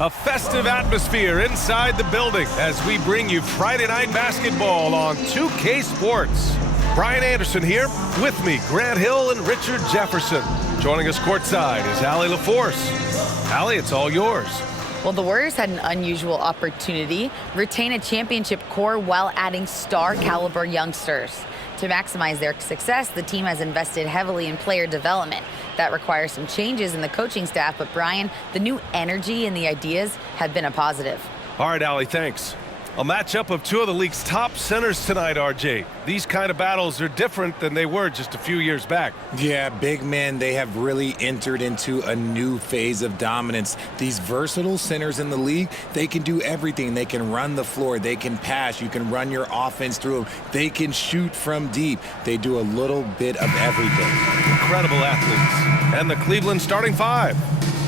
A festive atmosphere inside the building as we bring you Friday Night Basketball on 2K Sports. Brian Anderson here, with me, Grant Hill and Richard Jefferson. Joining us courtside is Allie LaForce. Allie, it's all yours. Well, the Warriors had an unusual opportunity, retain a championship core while adding star-caliber youngsters. To maximize their success, the team has invested heavily in player development. That requires some changes in the coaching staff, but Brian, the new energy and the ideas have been a positive. All right, Allie, thanks. A matchup of two of the league's top centers tonight, RJ. These kind of battles are different than they were just a few years back. Yeah, big men, they have really entered into a new phase of dominance. These versatile centers in the league, they can do everything. They can run the floor, they can pass, you can run your offense through them. They can shoot from deep. They do a little bit of everything. Incredible athletes. And the Cleveland starting five.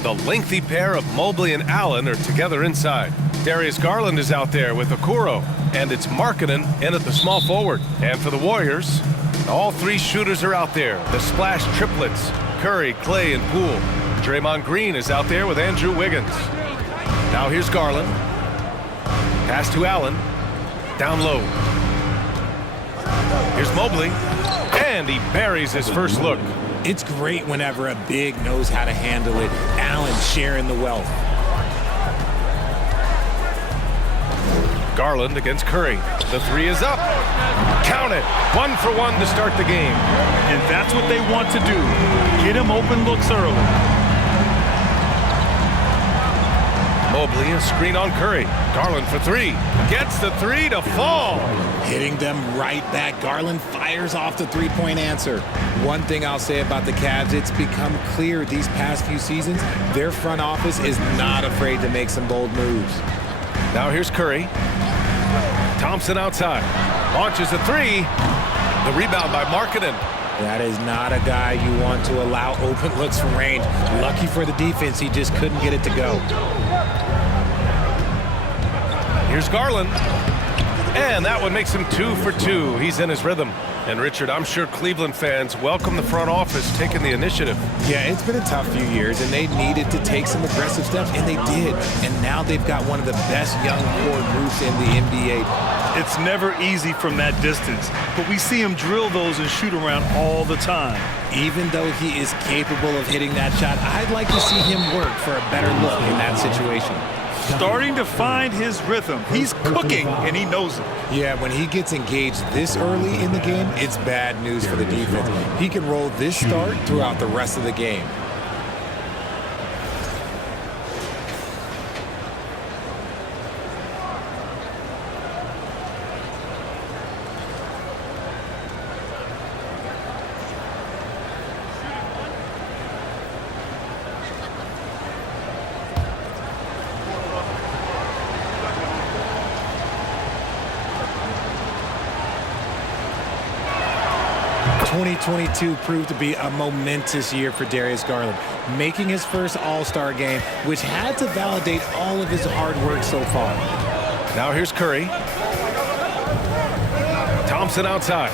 The lengthy pair of Mobley and Allen are together inside. Darius Garland is out there with Okoro, and it's Markkanen in at the small forward. And for the Warriors, all three shooters are out there. The splash triplets, Curry, Clay, and Poole. Draymond Green is out there with Andrew Wiggins. Now here's Garland. Pass to Allen. Down low. Here's Mobley, and he buries his first look. It's great whenever a big knows how to handle it. Allen sharing the wealth. Garland against Curry. The three is up. Count it. 1 for 1 to start the game. And that's what they want to do. Get him open looks early. Mobley, a screen on Curry. Garland for three. Gets the three to fall. Hitting them right back. Garland fires off the three-point answer. One thing I'll say about the Cavs, it's become clear these past few seasons, their front office is not afraid to make some bold moves. Now here's Curry. Thompson outside. Launches a three. The rebound by Markkanen. That is not a guy you want to allow open looks from range. Lucky for the defense, he just couldn't get it to go. Here's Garland. And that one makes him 2 for 2. He's in his rhythm. And Richard, I'm sure Cleveland fans welcome the front office taking the initiative. Yeah, it's been a tough few years, and they needed to take some aggressive steps, and they did. And now they've got one of the best young core groups in the NBA. It's never easy from that distance, but we see him drill those and shoot around all the time. Even though he is capable of hitting that shot, I'd like to see him work for a better look in that situation. Starting to find his rhythm. He's cooking, and he knows it. Yeah, when he gets engaged this early in the game, it's bad news for the defense. He can roll this start throughout the rest of the game. '22 proved to be a momentous year for Darius Garland, making his first All-Star game, which had to validate all of his hard work so far. Now here's Curry. Thompson outside.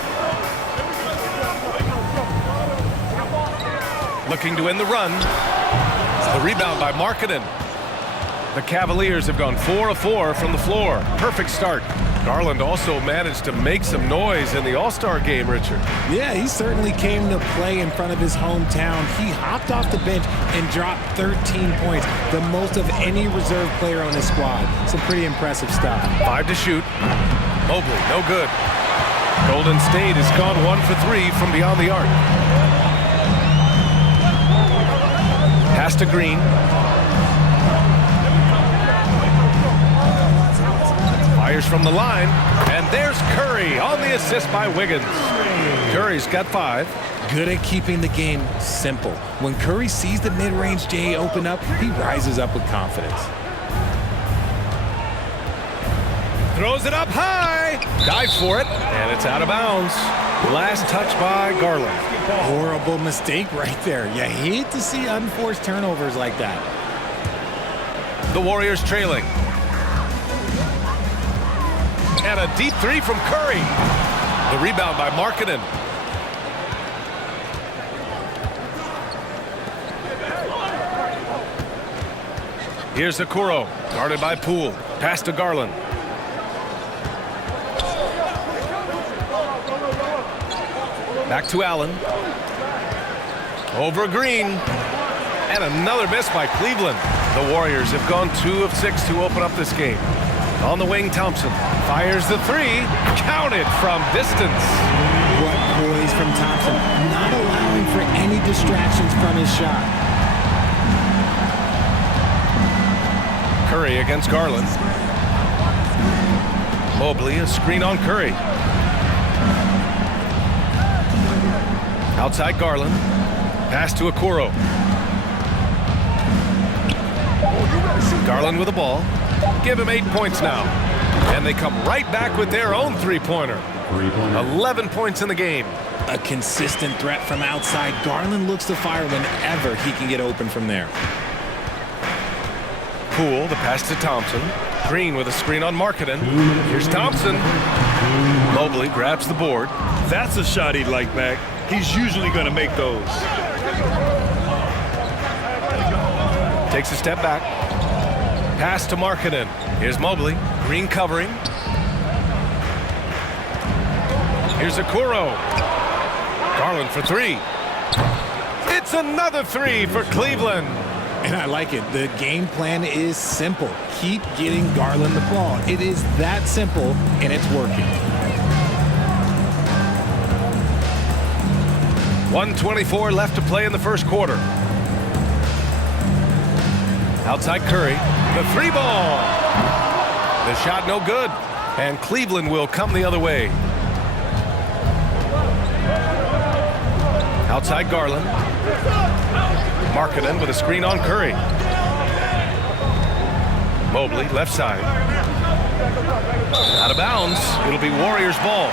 Looking to end the run. The rebound by Markkanen. The Cavaliers have gone 4 of 4 from the floor. Perfect start. Garland also managed to make some noise in the All-Star game, Richard. Yeah, he certainly came to play in front of his hometown. He hopped off the bench and dropped 13 points, the most of any reserve player on his squad. Some pretty impressive stuff. 5 to shoot. Mobley, no good. Golden State has gone 1 for 3 from beyond the arc. Pass to Green. Fires from the line, and there's Curry on the assist by Wiggins. Curry's got 5. Good at keeping the game simple. When Curry sees the mid-range J open up, he rises up with confidence. Throws it up high. Dives for it, and it's out of bounds. Last touch by Garland. Horrible mistake right there. You hate to see unforced turnovers like that. The Warriors trailing. And a deep three from Curry. The rebound by Markkanen. Here's Okoro, guarded by Poole. Pass to Garland. Back to Allen. Over Green. And another miss by Cleveland. The Warriors have gone 2 of 6 to open up this game. On the wing, Thompson fires the three. Counted from distance. What poise from Thompson. Not allowing for any distractions from his shot. Curry against Garland. Mobley, a screen on Curry. Outside Garland. Pass to Okoro. Garland with the ball. Give him 8 points now. And they come right back with their own three-pointer. 11 points in the game. A consistent threat from outside. Garland looks to fire whenever he can get open from there. Poole, the pass to Thompson. Green with a screen on Markkanen. Here's Thompson. Mobley grabs the board. That's a shot he'd like back. He's usually going to make those. Takes a step back. Pass to Markkanen. Here's Mobley. Green covering. Here's Okoro. Garland for three. It's another three for Cleveland. And I like it. The game plan is simple. Keep getting Garland the ball. It is that simple, and it's working. 1:24 left to play in the first quarter. Outside Curry. The three ball. The shot no good. And Cleveland will come the other way. Outside Garland. Markkanen with a screen on Curry. Mobley, left side. Out of bounds. It'll be Warriors ball.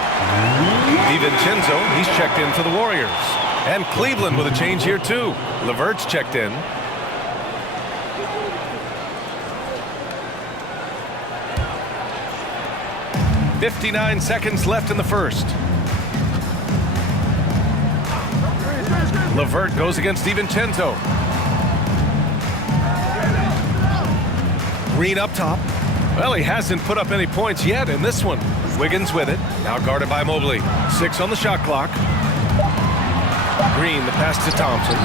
DiVincenzo, he's checked in for the Warriors. And Cleveland with a change here too. LeVert's checked in. .59 seconds left in the first. LeVert goes against DiVincenzo. Green up top. Well, he hasn't put up any points yet in this one. Wiggins with it. Now guarded by Mobley. 6 on the shot clock. Green, the pass to Thompson.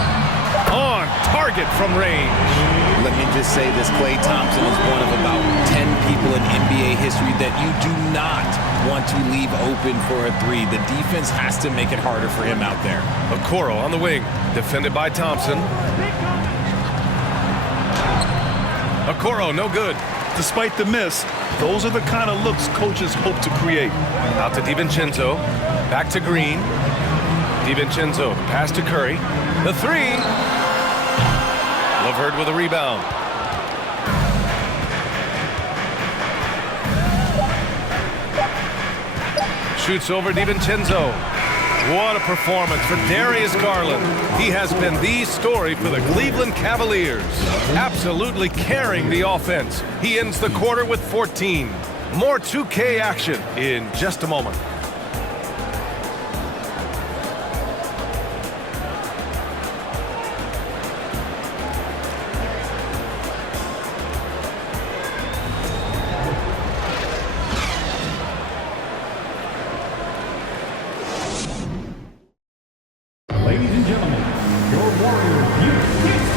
On target from range. Let me just say this, Klay Thompson is one of about 10 people in NBA history that you do not want to leave open for a three. The defense has to make it harder for him out there. Okoro on the wing, defended by Thompson. Okoro, no good. Despite the miss, those are the kind of looks coaches hope to create. Out to DiVincenzo, back to Green. DiVincenzo, pass to Curry. The three. LeVert with a rebound. Shoots over DiVincenzo. What a performance for Darius Garland. He has been the story for the Cleveland Cavaliers. Absolutely carrying the offense. He ends the quarter with 14. More 2K action in just a moment.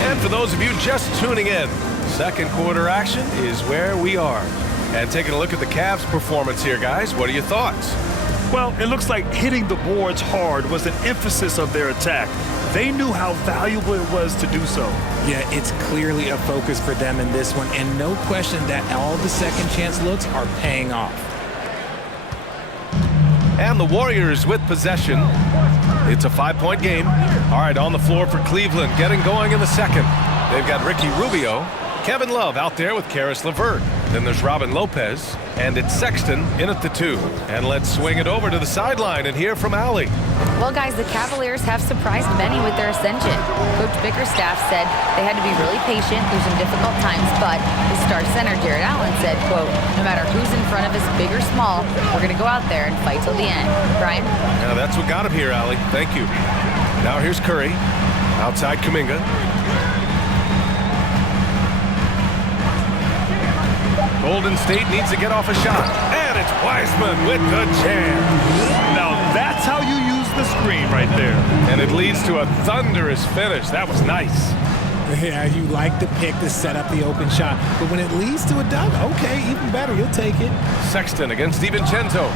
And for those of you just tuning in, second quarter action is where we are. And taking a look at the Cavs' performance here, guys. What are your thoughts? Well, it looks like hitting the boards hard was an emphasis of their attack. They knew how valuable it was to do so. Yeah, it's clearly a focus for them in this one, and no question that all the second chance looks are paying off. And the Warriors with possession. It's a 5-point game. All right, on the floor for Cleveland, getting going in the second. They've got Ricky Rubio, Kevin Love out there with Karis LeVert. Then there's Robin Lopez, and it's Sexton in at the 2. And let's swing it over to the sideline and hear from Allie. Well, guys, the Cavaliers have surprised many with their ascension. Coach Bickerstaff said they had to be really patient through some difficult times, but his star center, Jared Allen, said, quote, no matter who's in front of us, big or small, we're going to go out there and fight till the end. Brian? Yeah, that's what got him here, Allie. Thank you. Now here's Curry. Outside Kuminga. Golden State needs to get off a shot. And it's Wiseman with the jam. Now that's how you use the screen right there. And it leads to a thunderous finish. That was nice. Yeah, you like the pick to set up the open shot. But when it leads to a dunk, okay, even better. You'll take it. Sexton against DiVincenzo.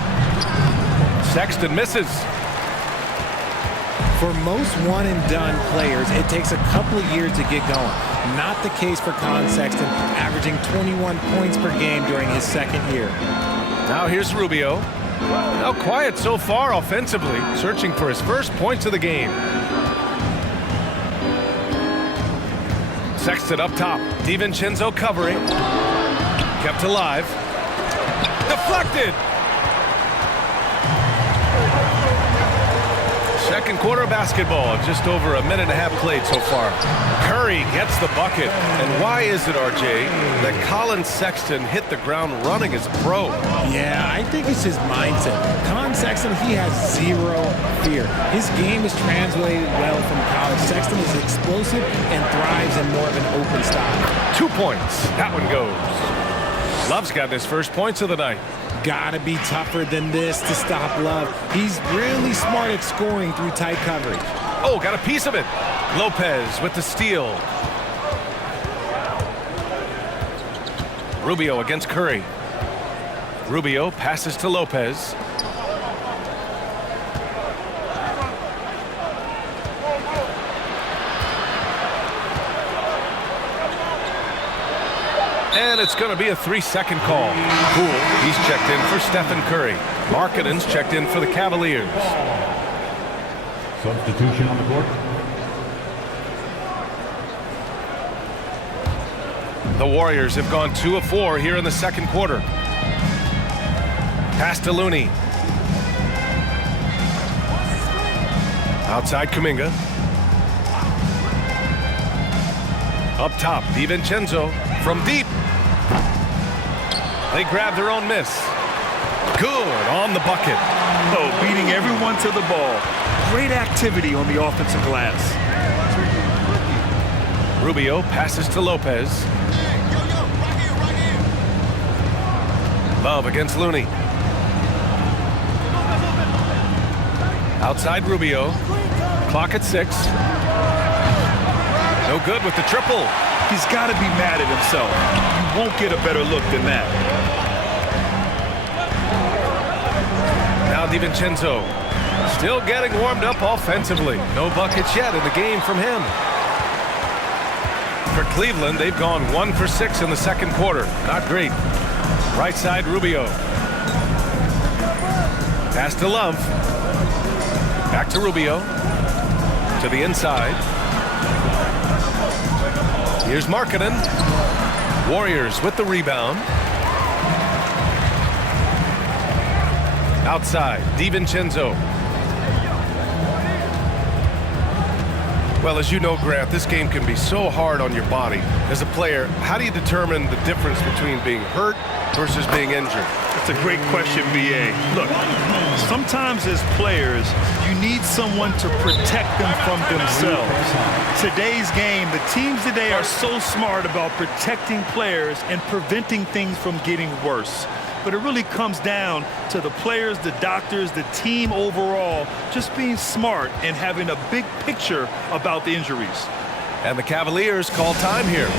Sexton misses. For most one-and-done players, it takes a couple of years to get going. Not the case for Colin Sexton, averaging 21 points per game during his second year. Now here's Rubio. Now quiet so far offensively, searching for his first points of the game. Sexton up top. DiVincenzo covering. Kept alive. Deflected. Second quarter of basketball, just over a minute and a half played so far. Curry gets the bucket. And why is it, RJ, that Colin Sexton hit the ground running as a pro? Yeah, I think it's his mindset. Colin Sexton, he has zero fear. His game is translated well from college. Sexton is explosive and thrives in more of an open style. 2 points. That one goes. Love's gotten his first points of the night. Gotta be tougher than this to stop Love. He's really smart at scoring through tight coverage. Oh, got a piece of it. Lopez with the steal. Rubio against Curry. Rubio passes to Lopez. And it's going to be a 3-second call. Poole, he's checked in for Stephen Curry. Markkanen's checked in for the Cavaliers. Substitution on the court. The Warriors have gone 2 of 4 here in the second quarter. Pass to Looney. Outside Kuminga. Up top, DiVincenzo from deep. They grab their own miss. Good on the bucket. Oh, beating everyone to the ball. Great activity on the offensive glass. Rubio passes to Lopez. Love against Looney. Outside Rubio. Clock at 6. No good with the triple. He's got to be mad at himself. You won't get a better look than that. Now DiVincenzo still getting warmed up offensively. No buckets yet in the game from him. For Cleveland, they've gone 1 for 6 in the second quarter. Not great. Right side Rubio. Pass to Love. Back to Rubio. To the inside. Here's Markkanen. Warriors with the rebound. Outside, DiVincenzo. Well, as you know, Grant, this game can be so hard on your body. As a player, how do you determine the difference between being hurt versus being injured? That's a great question, B.A. Look, sometimes as players, you need someone to protect them from themselves. Today's game, the teams today are so smart about protecting players and preventing things from getting worse. But it really comes down to the players, the doctors, the team overall, just being smart and having a big picture about the injuries. And the Cavaliers call time here.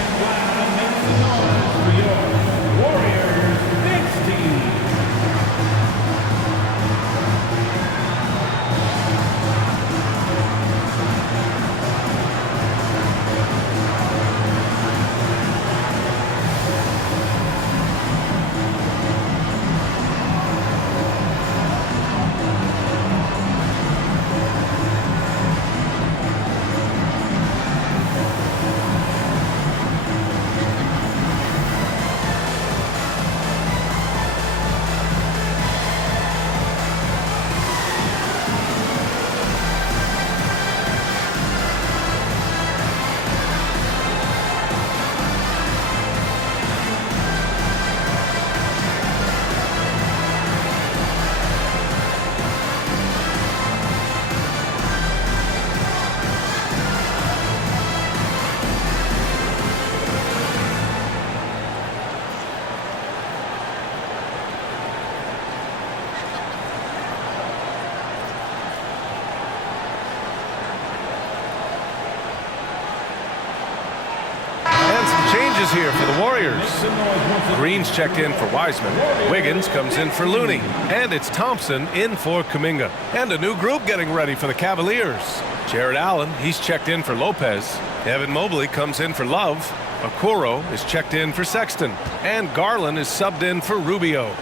changes here for the Warriors. Green's checked in for Wiseman. Wiggins comes in for Looney. And it's Thompson in for Kuminga. And a new group getting ready for the Cavaliers. Jared Allen, he's checked in for Lopez. Evan Mobley comes in for Love. Okoro is checked in for Sexton. And Garland is subbed in for Rubio.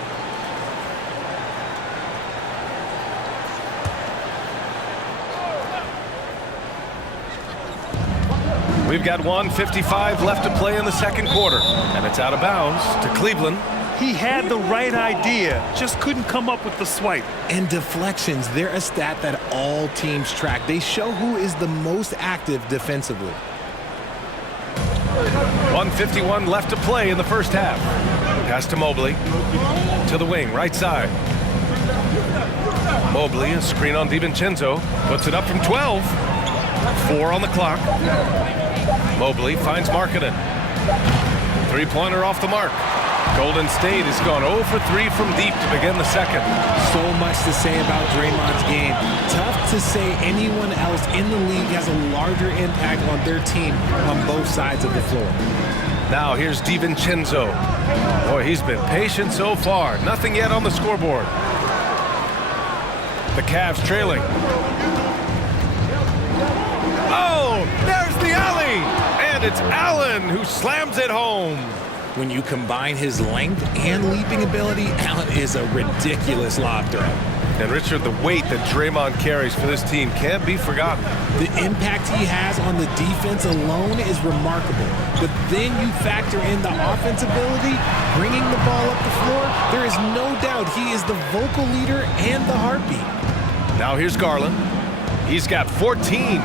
We've got 1:55 left to play in the second quarter, and it's out of bounds to Cleveland. He had the right idea, just couldn't come up with the swipe. And deflections, they're a stat that all teams track. They show who is the most active defensively. 1:51 left to play in the first half. Pass to Mobley. To the wing, right side. Mobley, a screen on DiVincenzo. Puts it up from 12. 4 on the clock. Mobley finds Markkanen. Three-pointer off the mark. Golden State has gone 0 for 3 from deep to begin the second. So much to say about Draymond's game. Tough to say anyone else in the league has a larger impact on their team on both sides of the floor. Now here's DiVincenzo. Boy, he's been patient so far. Nothing yet on the scoreboard. The Cavs trailing. Oh, there's the alley! And it's Allen who slams it home. When you combine his length and leaping ability, Allen is a ridiculous lob threat. And Richard, the weight that Draymond carries for this team can't be forgotten. The impact he has on the defense alone is remarkable. But then you factor in the offense ability, bringing the ball up the floor, there is no doubt he is the vocal leader and the heartbeat. Now here's Garland. He's got 14.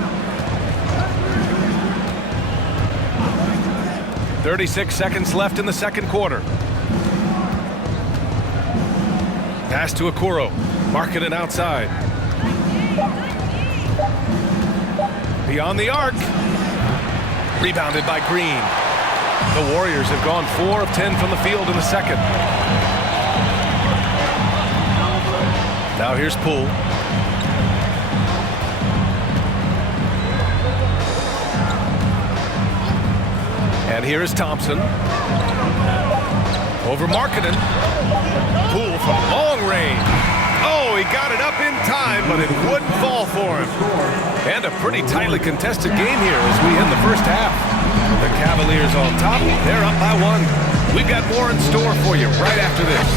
36 seconds left in the second quarter. Pass to Okoro. Markkanen outside. Beyond the arc. Rebounded by Green. The Warriors have gone 4 of 10 from the field in the second. Now here's Poole. And here is Thompson. Over Markkanen. Poole from long range. Oh, he got it up in time, but it wouldn't fall for him. And a pretty tightly contested game here as we end the first half. The Cavaliers on top. They're up by 1. We've got more in store for you right after this.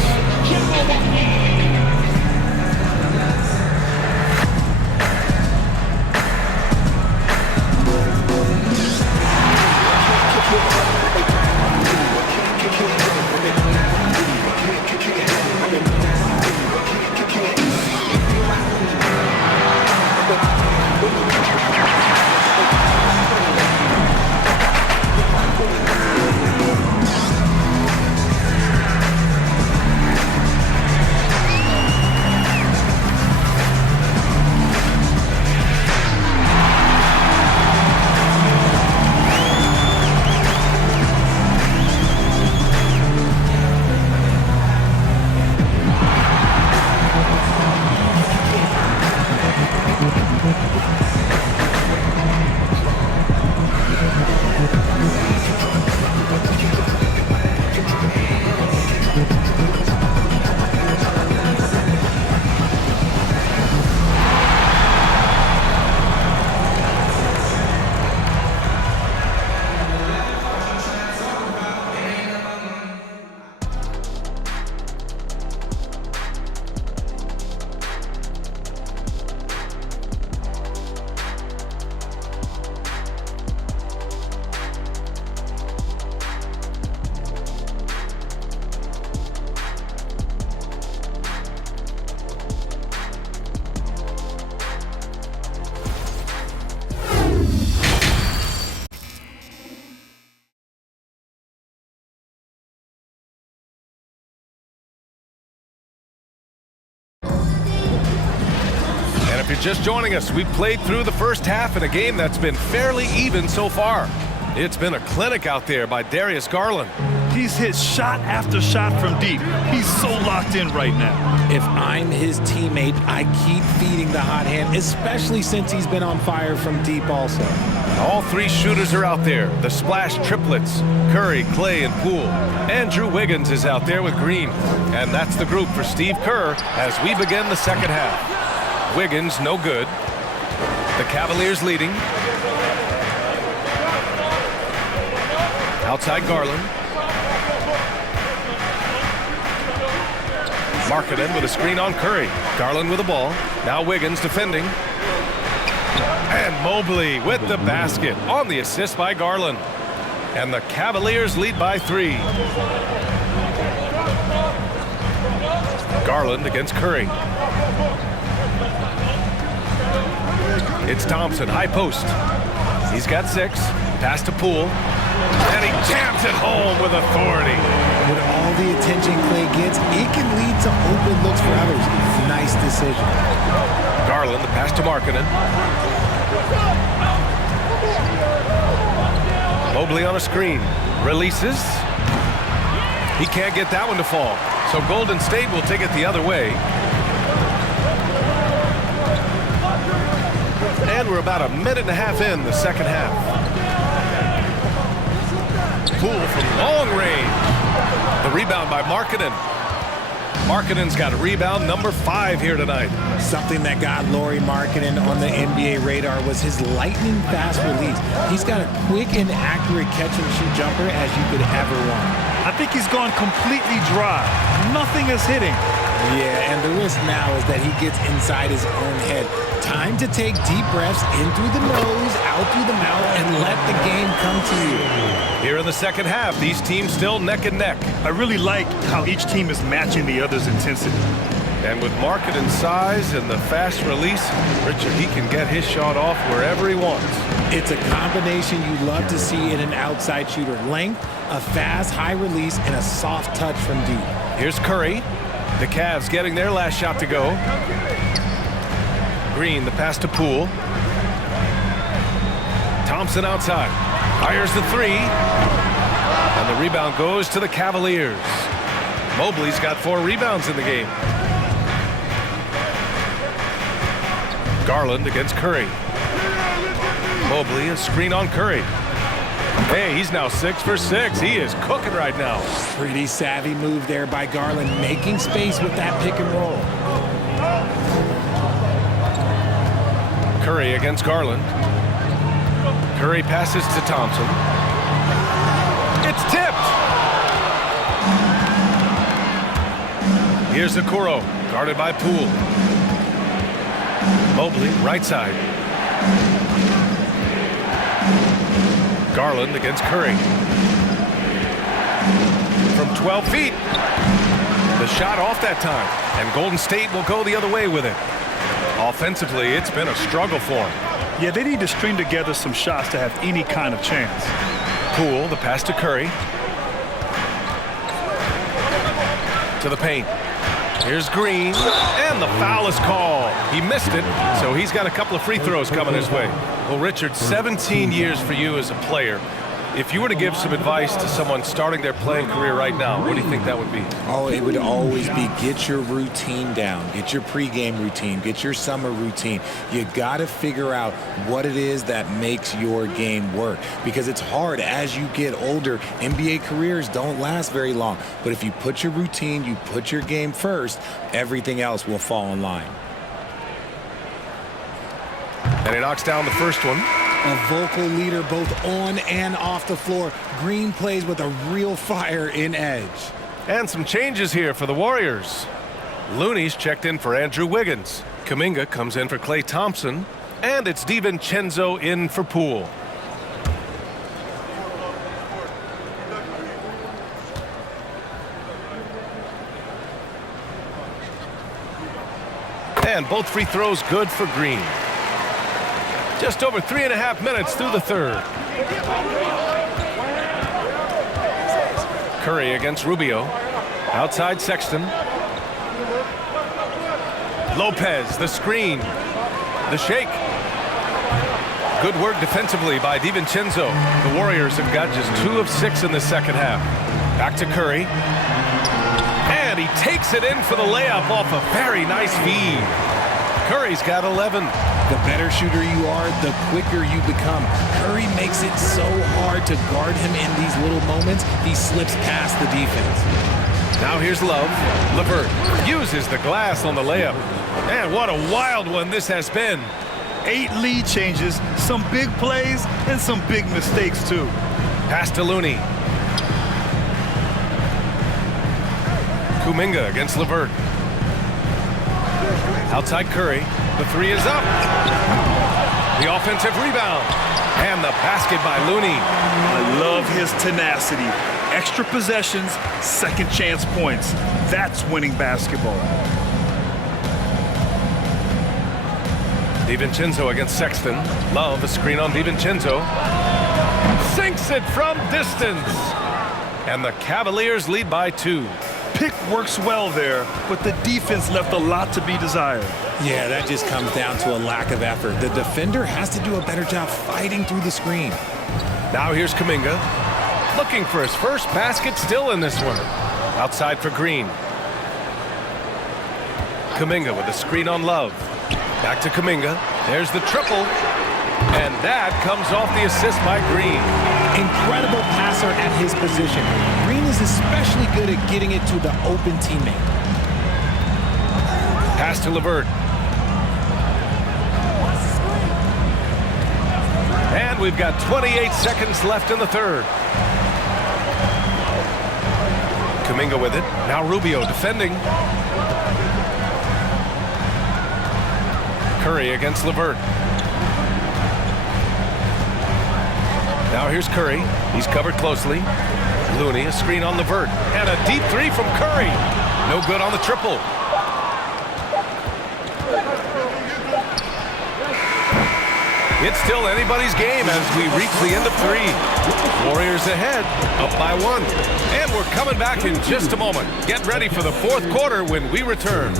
If you're just joining us, we've played through the first half in a game that's been fairly even so far. It's been a clinic out there by Darius Garland. He's hit shot after shot from deep. He's so locked in right now. If I'm his teammate, I keep feeding the hot hand, especially since he's been on fire from deep also. All three shooters are out there. The splash triplets, Curry, Clay, and Poole. Andrew Wiggins is out there with Green. And that's the group for Steve Kerr as we begin the second half. Wiggins, no good. The Cavaliers leading. Outside Garland. Markkanen with a screen on Curry. Garland with the ball. Now Wiggins defending. And Mobley with the basket on the assist by Garland. And the Cavaliers lead by 3. Garland against Curry. It's Thompson, high post. He's got 6. Pass to Poole. And he jams it home with authority. With all the attention Clay gets, it can lead to open looks for others. Nice decision. Garland, the pass to Markkanen. Mobley on a screen. Releases. He can't get that one to fall. So Golden State will take it the other way. And we're about a minute and a half in the second half. Poole from long range. The rebound by Markkanen. Markkanen's got a rebound number 5 here tonight. Something that got Lauri Markkanen on the NBA radar was his lightning fast release. He's got a quick and accurate catch and shoot jumper as you could ever want. I think he's gone completely dry. Nothing is hitting. Yeah, and the risk now is that he gets inside his own head. Time to take deep breaths in through the nose, out through the mouth, and let the game come to you. Here in the second half, these teams still neck and neck. I really like how each team is matching the other's intensity. And with Markkanen's size and the fast release, Richard, he can get his shot off wherever he wants. It's a combination you love to see in an outside shooter. Length, a fast, high release, and a soft touch from deep. Here's Curry. The Cavs getting their last shot to go. Green, the pass to Poole. Thompson outside. Fires the 3. And the rebound goes to the Cavaliers. Mobley's got 4 rebounds in the game. Garland against Curry. Mobley, a screen on Curry. Hey, he's now 6 for 6. He is cooking right now. Pretty savvy move there by Garland, making space with that pick and roll. Curry against Garland. Curry passes to Thompson. It's tipped. Here's Okoro, guarded by Poole. Mobley, right side. Garland against Curry. From 12 feet. The shot off that time. And Golden State will go the other way with it. Offensively, it's been a struggle for them. Yeah, they need to string together some shots to have any kind of chance. Poole, the pass to Curry. To the paint. Here's Green, and the foul is called. He missed it, so he's got a couple of free throws coming his way. Well, Richard, 17 years for you as a player. If you were to give some advice to someone starting their playing career right now, what do you think that would be? Oh, it would always be get your routine down. Get your pregame routine. Get your summer routine. You got to figure out what it is that makes your game work. Because it's hard as you get older. NBA careers don't last very long. But if you put your routine, you put your game first, everything else will fall in line. And he knocks down the first one. A vocal leader both on and off the floor. Green plays with a real fire in edge. And some changes here for the Warriors. Looney's checked in for Andrew Wiggins. Kuminga comes in for Klay Thompson. And it's DiVincenzo in for Poole. And both free throws good for Green. Just over 3.5 minutes through the third. Curry against Rubio. Outside Sexton. Lopez, the screen. The shake. Good work defensively by DiVincenzo. The Warriors have got just 2 of 6 in the second half. Back to Curry. And he takes it in for the layup off a very nice feed. Curry's got 11. The better shooter you are, the quicker you become. Curry makes it so hard to guard him in these little moments. He slips past the defense. Now here's Love. LeVert uses the glass on the layup. Man, what a wild one this has been. 8 lead changes, some big plays, and some big mistakes, too. Pass to Looney. Kuminga against LeVert. Outside Curry. The three is up. The offensive rebound. And the basket by Looney. I love his tenacity. Extra possessions, second chance points. That's winning basketball. DiVincenzo against Sexton. Love a screen on DiVincenzo. Sinks it from distance. And the Cavaliers lead by 2. Pick works well there, but the defense left a lot to be desired. Yeah, that just comes down to a lack of effort. The defender has to do a better job fighting through the screen. Now here's Kuminga. Looking for his first basket still in this one. Outside for Green. Kuminga with a screen on Love. Back to Kuminga. There's the triple. And that comes off the assist by Green. Incredible passer at his position. Green is especially good at getting it to the open teammate. Pass to LeVert. And we've got 28 seconds left in the third. Kuminga with it. Now Rubio defending. Curry against LeVert. Now here's Curry. He's covered closely. Looney, a screen on LeVert. And a deep three from Curry. No good on the triple. It's still anybody's game as we reach the end of 3. Warriors ahead, up by 1. And we're coming back in just a moment. Get ready for the fourth quarter when we return.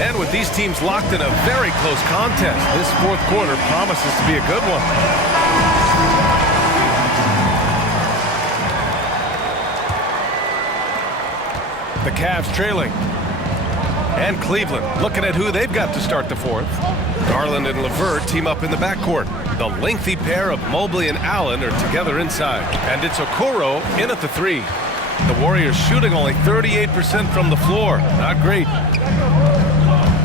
And with these teams locked in a very close contest, this fourth quarter promises to be a good one. The Cavs trailing. And Cleveland looking at who they've got to start the fourth. Garland and LeVert team up in the backcourt. The lengthy pair of Mobley and Allen are together inside. And it's Okoro in at the 3. The Warriors shooting only 38% from the floor. Not great.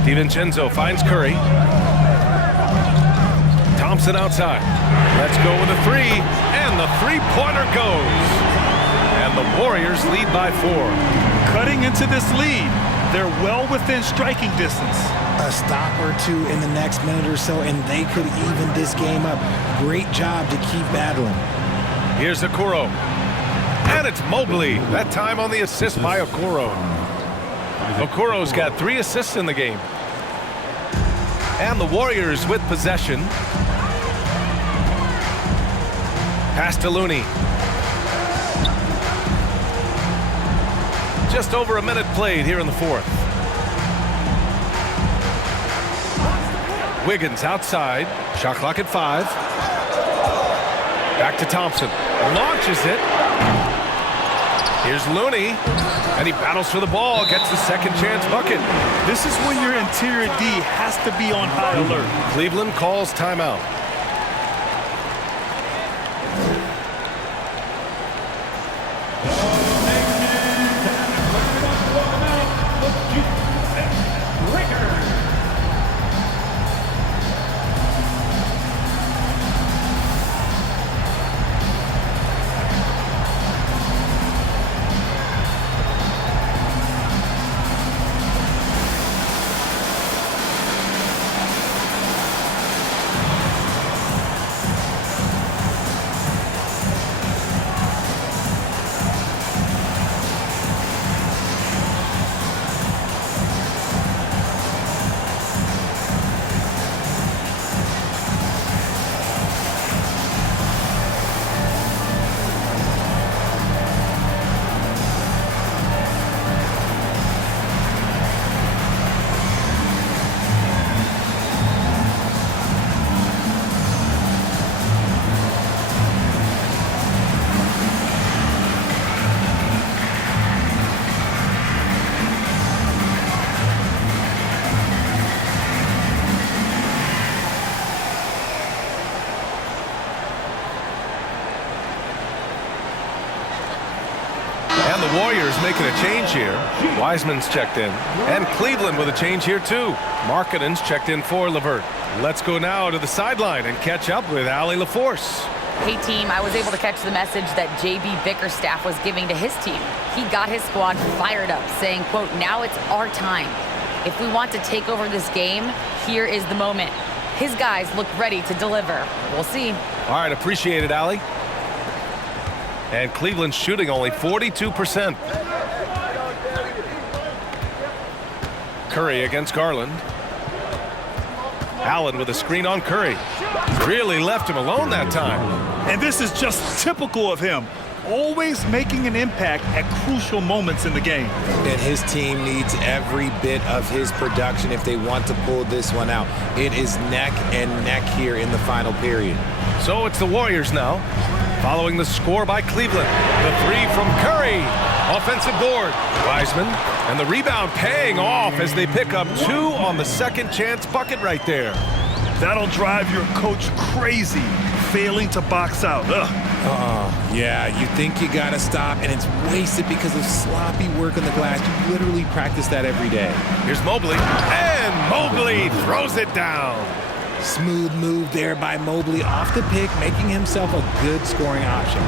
DiVincenzo finds Curry. Thompson outside. Let's go with a 3. And the three-pointer goes. And the Warriors lead by 4. Cutting into this lead. They're well within striking distance. A stop or two in the next minute or so, and they could even this game up. Great job to keep battling. Here's Okoro. And it's Mobley. That time on the assist by Okoro. Okoro's got 3 assists in the game. And the Warriors with possession. Pass to Looney. Just over a minute played here in the fourth. Wiggins outside. Shot clock at 5. Back to Thompson. Launches it. Here's Looney. And he battles for the ball. Gets the second chance bucket. This is when your interior D has to be on high alert. Cleveland calls timeout. the Warriors making a change here. Wiseman's checked in. And Cleveland with a change here, too. Markkanen's checked in for LeVert. Let's go now to the sideline and catch up with Allie LaForce. Hey, team, I was able to catch the message that J.B. Bickerstaff was giving to his team. He got his squad fired up, saying, quote, "Now it's our time. If we want to take over this game, here is the moment." His guys look ready to deliver. We'll see. All right, appreciate it, Allie. And Cleveland's shooting only 42%. Curry against Garland. Allen with a screen on Curry. Really left him alone that time. And this is just typical of him. Always making an impact at crucial moments in the game. And his team needs every bit of his production if they want to pull this one out. It is neck and neck here in the final period. So it's the Warriors now, following the score by Cleveland. The three from Curry. Offensive board. Wiseman. And the rebound paying off as they pick up 2 on the second chance bucket right there. That'll drive your coach crazy, failing to box out. Yeah, you think you gotta stop, and it's wasted because of sloppy work on the glass. You literally practice that every day. Here's Mobley, and Mobley throws it down. Smooth move there by Mobley off the pick, making himself a good scoring option.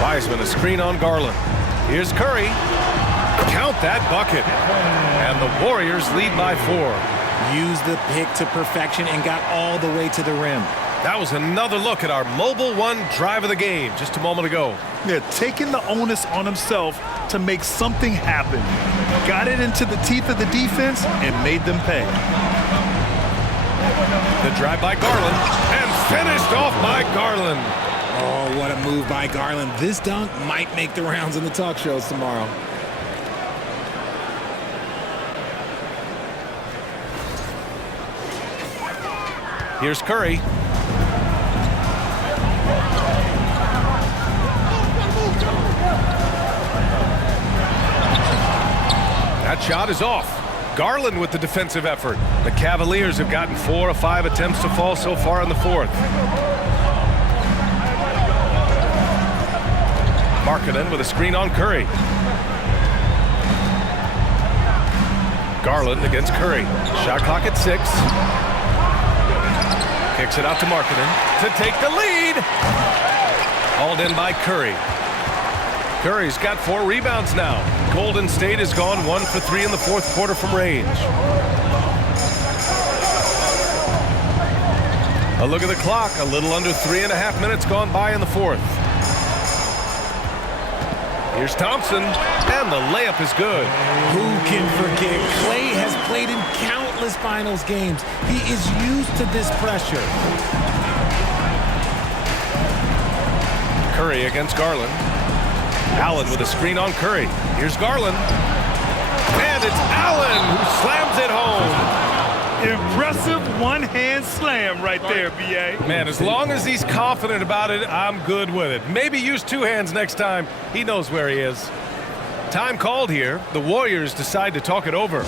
Wiseman, a screen on Garland. Here's Curry. Count that bucket. And the Warriors lead by 4. Used the pick to perfection and got all the way to the rim. That was another look at our Mobile One drive of the game just a moment ago. They're taking the onus on himself to make something happen. Got it into the teeth of the defense and made them pay. The drive by Garland and finished off by Garland. Oh, what a move by Garland. This dunk might make the rounds in the talk shows tomorrow. Here's Curry. That shot is off. Garland with the defensive effort. The Cavaliers have gotten 4 of 5 attempts to fall so far in the 4th. Markkanen with a screen on Curry. Garland against Curry. Shot clock at 6. Kicks it out to Markkanen to take the lead. Hauled in by Curry. Curry's got 4 rebounds now. Golden State has gone 1 for 3 in the 4th quarter from range. A look at the clock. A little under 3.5 minutes gone by in the 4th. Here's Thompson, and the layup is good. Who can forget? Clay has played in countless finals games. He is used to this pressure. Curry against Garland. Allen with a screen on Curry. Here's Garland. And it's Allen who slams it home. Impressive one-hand slam right there, B.A. Man, as long as he's confident about it, I'm good with it. Maybe use 2 hands next time. He knows where he is. Time called here. The Warriors decide to talk it over.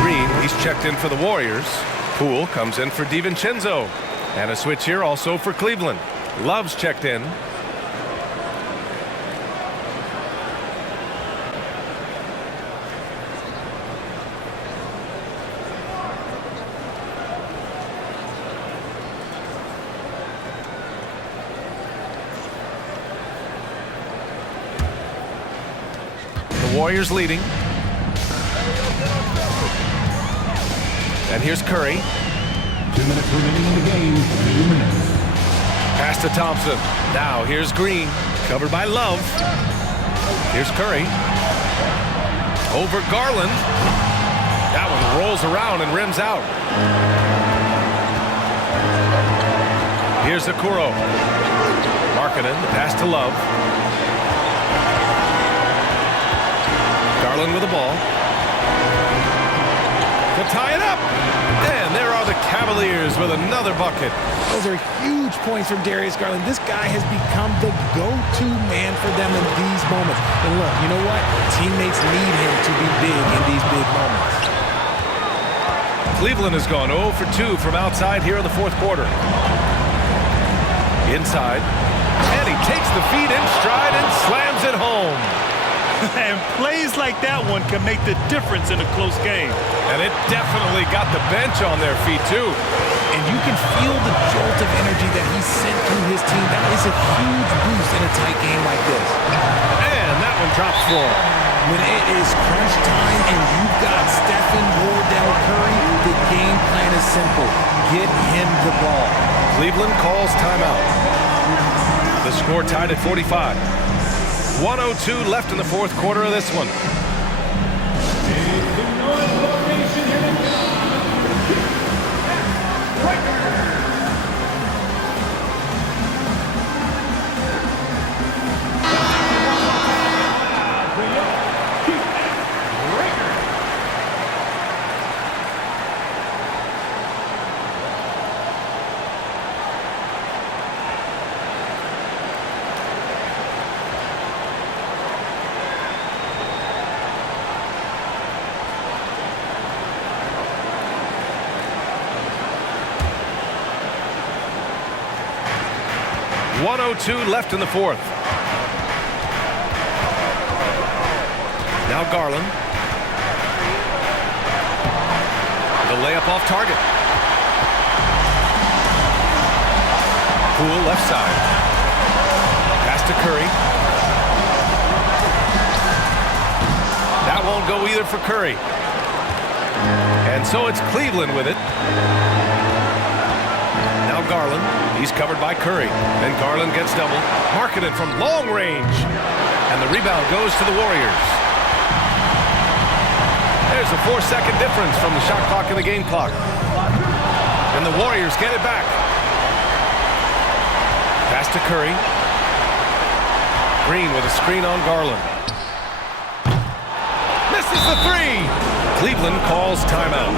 Green, he's checked in for the Warriors. Poole comes in for DiVincenzo. And a switch here also for Cleveland. Love's checked in. Warriors leading. And here's Curry. 2 minutes remaining in the game. 2 minutes. Pass to Thompson. Now here's Green. Covered by Love. Here's Curry. Over Garland. That one rolls around and rims out. Here's Okoro. Markkanen, the pass to Love. Garland with the ball. To tie it up. And there are the Cavaliers with another bucket. Those are huge points from Darius Garland. This guy has become the go-to man for them in these moments. And look, you know what? Teammates need him to be big in these big moments. Cleveland has gone 0 for 2 from outside here in the fourth quarter. Inside. And he takes the feed in stride and slams it home. And plays like that one can make the difference in a close game. And it definitely got the bench on their feet, too. And you can feel the jolt of energy that he sent through his team. That is a huge boost in a tight game like this. And that one drops for him. When it is crunch time and you've got Stephen Wardell Curry, the game plan is simple. Get him the ball. Cleveland calls timeout. The score tied at 45. 1:02 left in the fourth quarter of this one. .102 left in the fourth. Now Garland. The layup off target. Poole left side. Pass to Curry. That won't go either for Curry. And so it's Cleveland with it. Now Garland. He's covered by Curry. Then Garland gets double. Markkanen from long range. And the rebound goes to the Warriors. There's a 4-second difference from the shot clock and the game clock. And the Warriors get it back. Pass to Curry. Green with a screen on Garland. Misses the three. Cleveland calls timeout.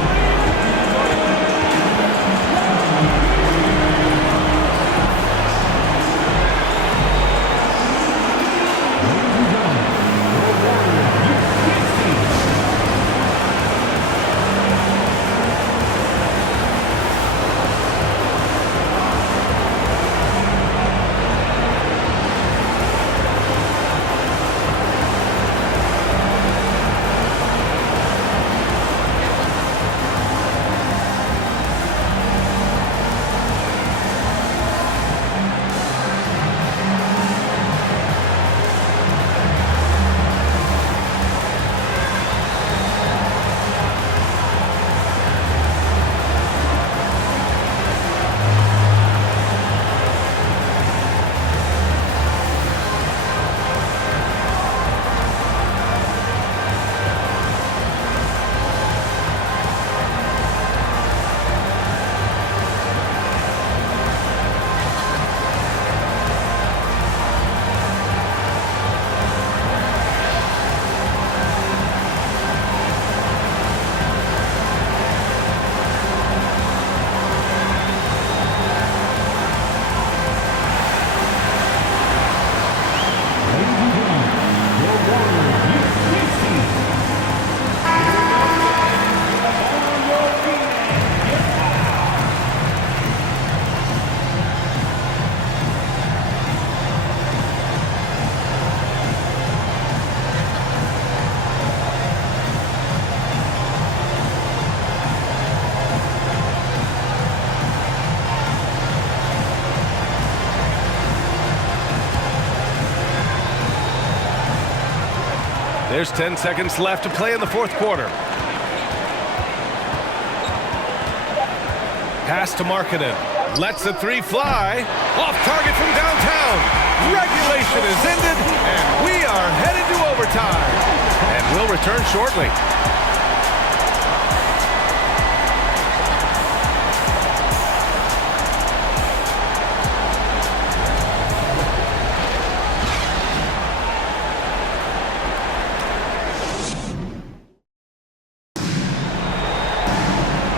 There's 10 seconds left to play in the fourth quarter. Pass to Markkanen. Lets the three fly. Off target from downtown. Regulation is ended, and we are headed to overtime. And we'll return shortly.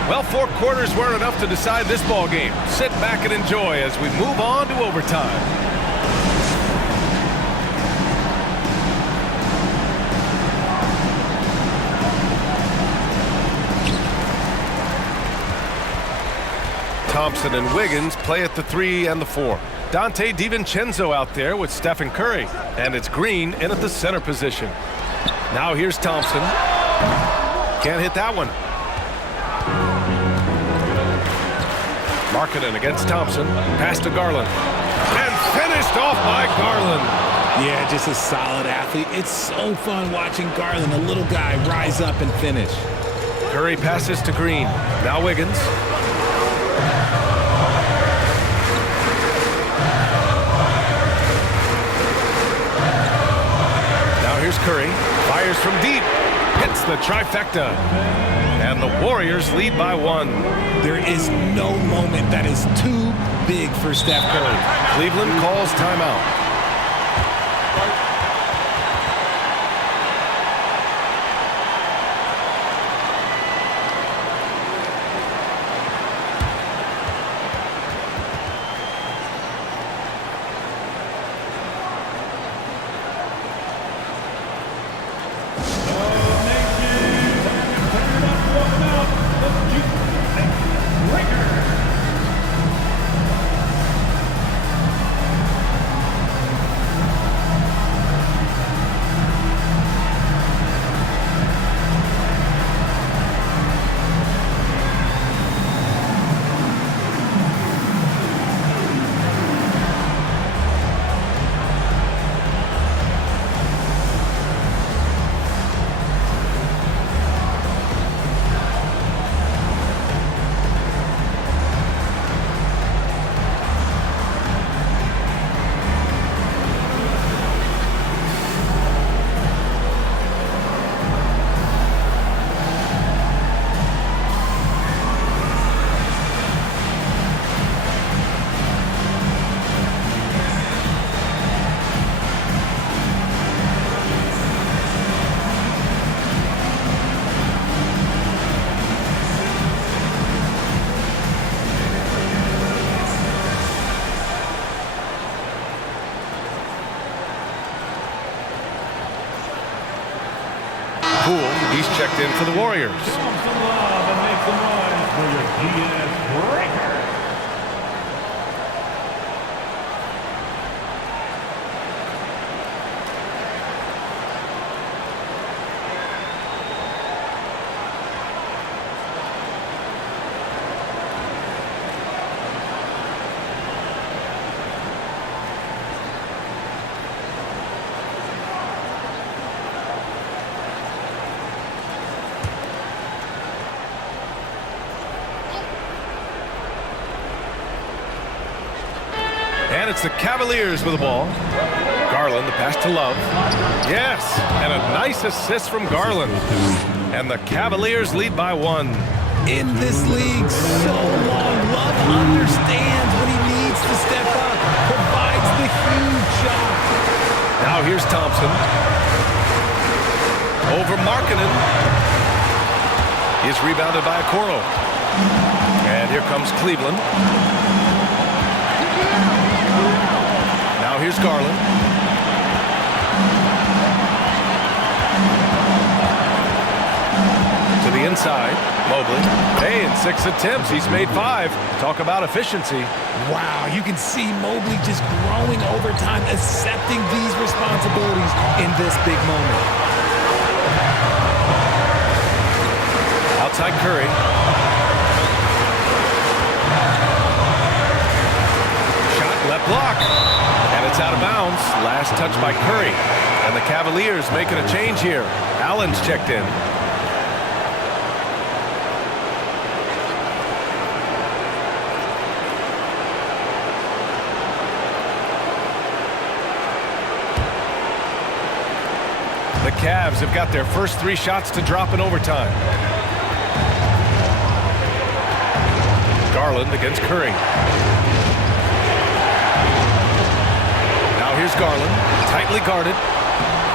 Well, 4 quarters weren't enough to decide this ball game. Sit back and enjoy as we move on to overtime. Thompson and Wiggins play at the 3 and the 4. Dante DiVincenzo out there with Stephen Curry. And it's Green in at the center position. Now here's Thompson. Can't hit that one. Markkanen against Thompson. Pass to Garland. And finished off by Garland. Yeah, just a solid athlete. It's so fun watching Garland, a little guy, rise up and finish. Curry passes to Green. Now Wiggins. Now here's Curry. Fires from deep. Hits the trifecta. And the Warriors lead by 1. There is no moment that is too big for Steph Curry. Cleveland calls timeout. He's checked in for the Warriors. Show him some love and make some noise for your DS Breaker. And it's the Cavaliers with the ball. Garland, the pass to Love. Yes, and a nice assist from Garland. And the Cavaliers lead by 1. In this league so long, Love understands when he needs to step up, provides the huge shot. Now here's Thompson. Over Markkanen. He's rebounded by Okoro. And here comes Cleveland. Now here's Garland. To the inside, Mobley. Hey, in 6 attempts, he's made 5. Talk about efficiency. Wow, you can see Mobley just growing over time, accepting these responsibilities in this big moment. Outside Curry. Shot left block. And it's out of bounds. Last touch by Curry. And the Cavaliers making a change here. Allen's checked in. The Cavs have got their first 3 shots to drop in overtime. Garland against Curry. Now here's Garland, tightly guarded.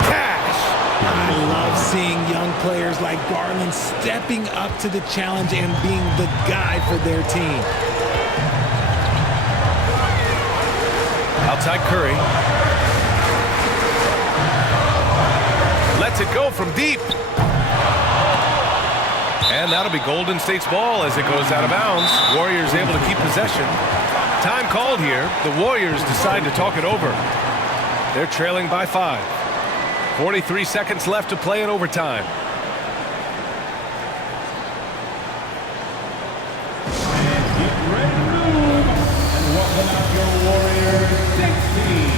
Cash! I love seeing young players like Garland stepping up to the challenge and being the guy for their team. Outside Curry. Lets it go from deep. And that'll be Golden State's ball as it goes out of bounds. Warriors able to keep possession. Time called here. The Warriors decide to talk it over. They're trailing by 5. 43 seconds left to play in overtime. And get ready to move. And welcome out your Warriors 16.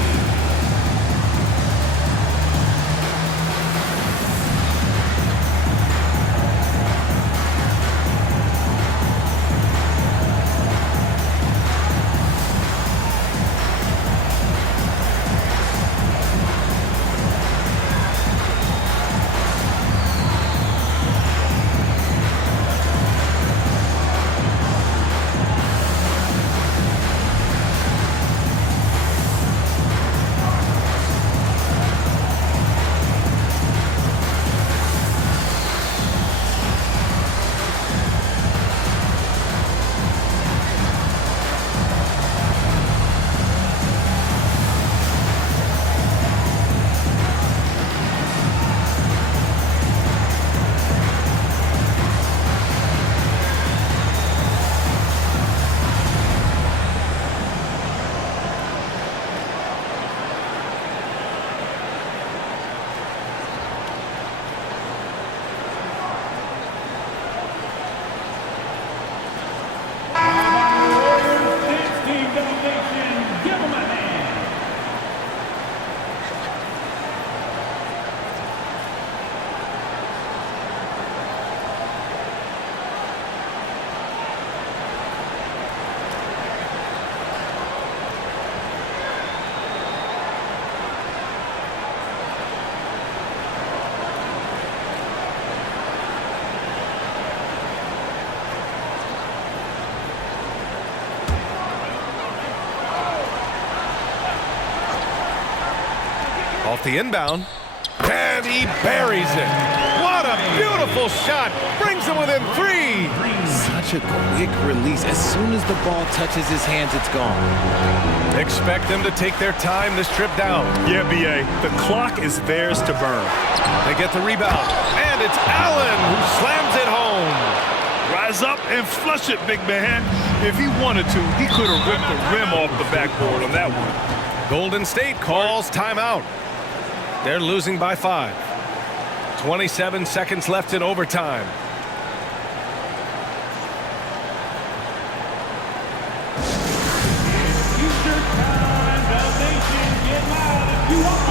Off the inbound. And he buries it. What a beautiful shot. Brings him within 3. Such a quick release. As soon as the ball touches his hands, it's gone. Expect them to take their time this trip down. Yeah, B.A., the clock is theirs to burn. They get the rebound. And it's Allen who slams it home. Rise up and flush it, big man. If he wanted to, he could have ripped the rim off the backboard on that one. Golden State calls timeout. They're losing by 5. 27 seconds left in overtime. Future time, the nation, get loud if you want.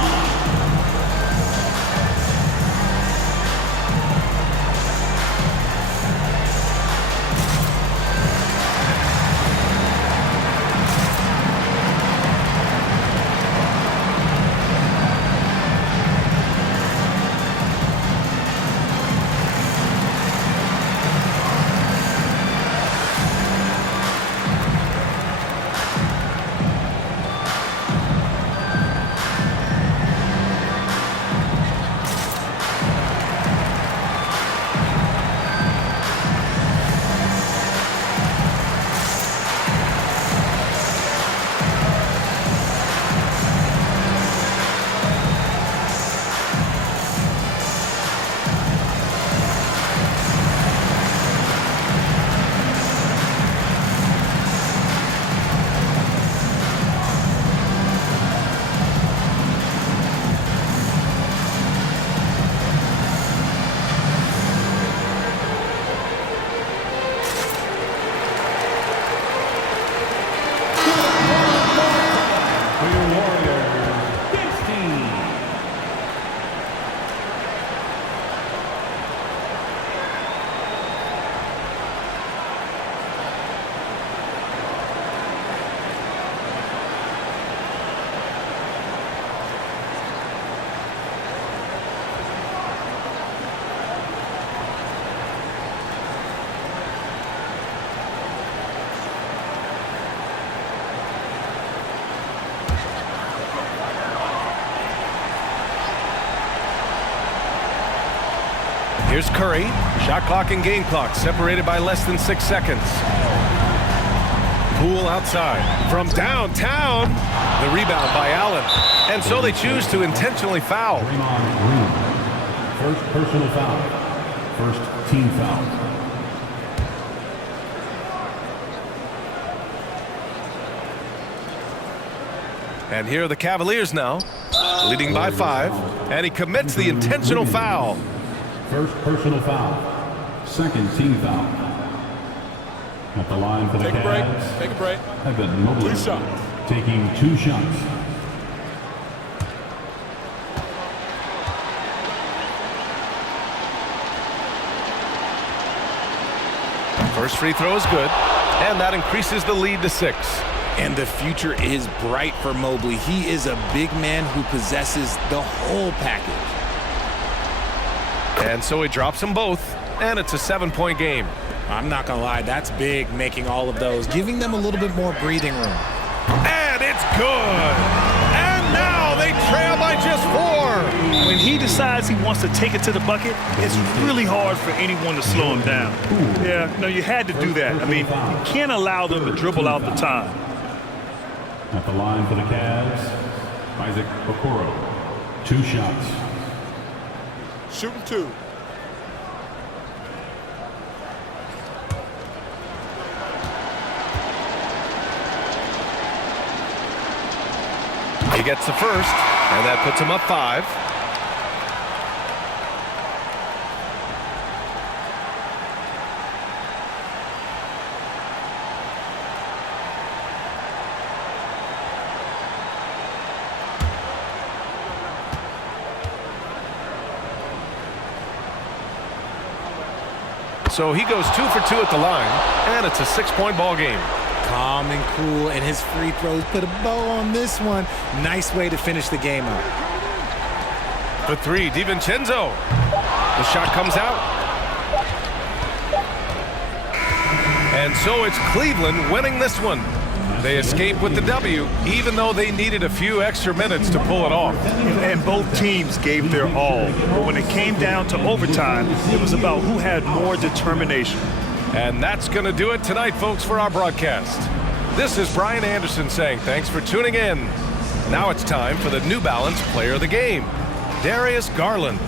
Here's Curry. Shot clock and game clock separated by less than 6 seconds. Poole outside. From downtown, the rebound by Allen. And so they choose to intentionally foul. Draymond Green. First personal foul. First team foul. And here are the Cavaliers now, leading by 5. And he commits the intentional foul. First personal foul. Second team foul. At the line for the Cavs. Take a break. Evan Mobley. 2 shots. Taking 2 shots. First free throw is good, and that increases the lead to 6. And the future is bright for Mobley. He is a big man who possesses the whole package. And so he drops them both, and it's a 7-point game. I'm not going to lie, that's big, making all of those, giving them a little bit more breathing room. And it's good. And now they trail by just 4. When he decides he wants to take it to the bucket, it's really hard for anyone to slow him down. Yeah, no, you had to do that. I mean, you can't allow them to dribble out the time. At the line for the Cavs, Isaac Okoro. 2 shots. Shooting 2. He gets the first, and that puts him up 5. So he goes 2 for 2 at the line, and it's a 6-point ball game. Calm and cool, and his free throws put a bow on this one. Nice way to finish the game out. For 3, DiVincenzo. The shot comes out. And so it's Cleveland winning this one. They escape with the W, even though they needed a few extra minutes to pull it off. And both teams gave their all. But when it came down to overtime, it was about who had more determination. And that's going to do it tonight, folks, for our broadcast. This is Brian Anderson saying thanks for tuning in. Now it's time for the New Balance Player of the Game, Darius Garland.